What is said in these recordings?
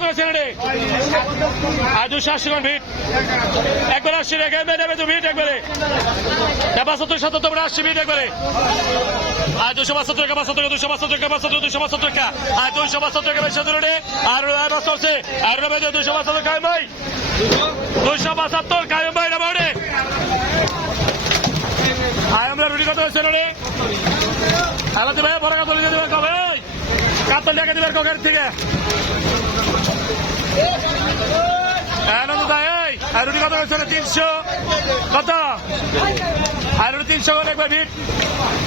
কত হয়েছে রে? আর 280 ফিট একবারে 80 টাকা নেবে তো ফিট একবারে 75 77 80 ফিট একবারে আর 272 টাকা 272 টাকা 272 টাকা আর 272 টাকা বেশি ধরে আর বাস চলছে আর নেবে 272 কায়েম ভাই 272 কায়েম ভাই না বাড়ে আর আমরা রুটি কত হয়েছে রে? আলাদা ভাই বড় কাতল দিয়ে দেবে কবে কাতল টাকা দিবে ককের থেকে আনন্দ ভাই আর রুটি কত হয়েছে 300 কত আর 300 করে একবার ভিট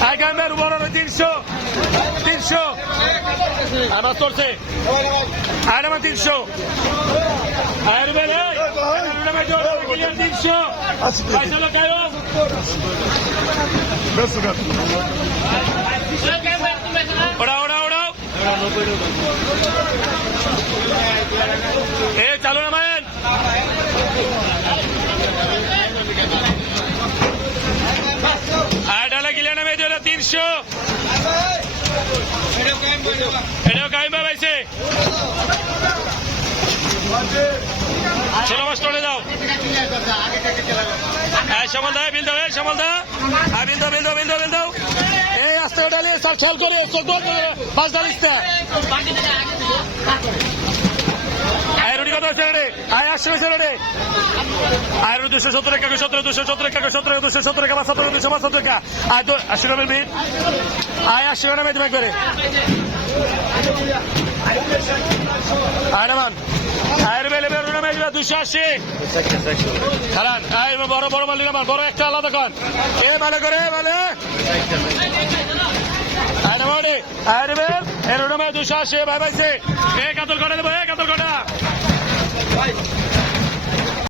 আই গামের বড় 300 আমার চলছে আর আমার 300 আর বেলে 300 পয়সা লাগাও ওড়াও এ চালু না মায়েন আর ডালা গিলে নামে 300 এটাও কাইমা পাইছে ছোট মাছ টলে দাও সমল দা বিল দাও সমল দা বিল দাও এই আস্তে ডালে ছল করে পাঁচ ডালিসটা আয় রুটি কত আছে রে আয় 80 হয়েছে রে আয় 270 টাকা 270 টাকা 270 টাকা 270 টাকা আয় তো 80 টাকা বিল আয় 80 টাকা মেয়ে করে আয় মান আয়ের বেলে বেরো না মেয়ে 280 খারান আয় বড় মালিক আমার বড় একটা আলাদা কন কে মানে করে মানে আরে বাড়ি আরে বেল এর ওটা 280 ভাই ভাইছে এ কাতল করে দেবো